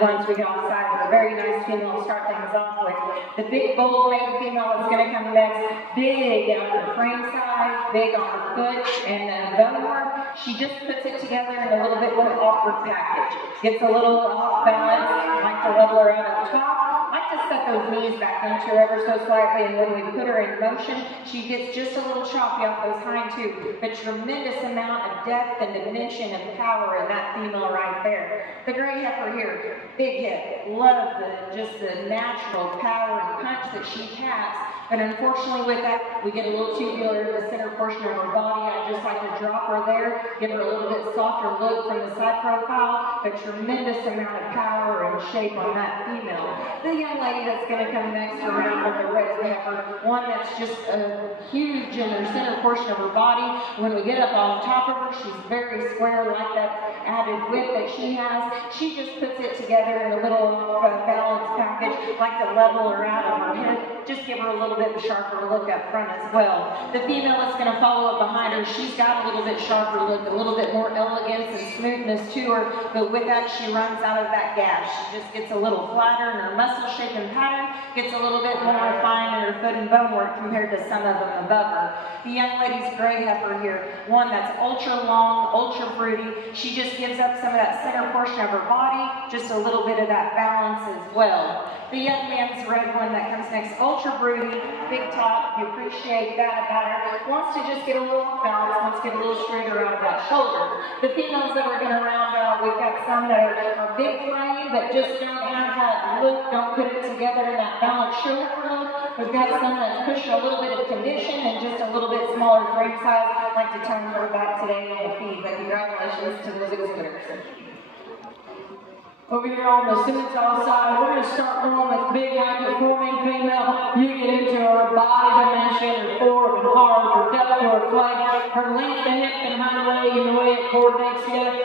Once we get outside with a very nice female to start things off with. The big, bold lady female is going to come next. Big on her frame size, big on her foot, and then bone work. She just puts it together in a little bit more awkward package. Gets a little off balance, like to level her out at the top. Like to set those knees back into her ever so slightly, and when we put her in motion, she gets just a little choppy off those hind two. But tremendous amount of depth and dimension and power in that female right there. The gray heifer here, big hip, love just the natural power and punch that she has. But unfortunately with that, we get a little tubular in the center portion of her body. I just like to drop her there, give her a little bit softer look from the side profile, but tremendous amount of power and shape on that female. The young lady that's going to come next around with the red heifer, one that's just huge in her center portion of her body. When we get up on top of her, she's very square, like that added width that she has. She just puts it together in a little balanced package, like to level her out on her head, just give her a little bit sharper look up front as well. The female that's going to follow up behind her, she's got a little bit sharper look, a little bit more elegance and smoothness to her, but with that she runs out of that gash. She just gets a little flatter in her muscle shape and pattern, gets a little bit more refined in her foot and bone work compared to some of them above her. The young lady's gray heifer here, one that's ultra long, ultra fruity. She just gives up some of that center portion of her body, just a little bit of that balance as well. The young man's red one that comes next, ultra broody, big top, you appreciate that about her. Wants to just get a little balance, wants to get a little straighter out of that shoulder. The females that we're going to round out, we've got some that are big frame, but just don't have that look, don't put it together in that balanced shoulder look. We've got some that push a little bit of condition and just a little bit smaller frame size. I'd like to turn her back today on the feed, but congratulations to those exhibitors. Over here on the Senegal side, we're going to start going with big, high-performing female. You get into her body dimension, her forward and hard, her depth to her flank, her length and hip and hind leg, and the way it coordinates together.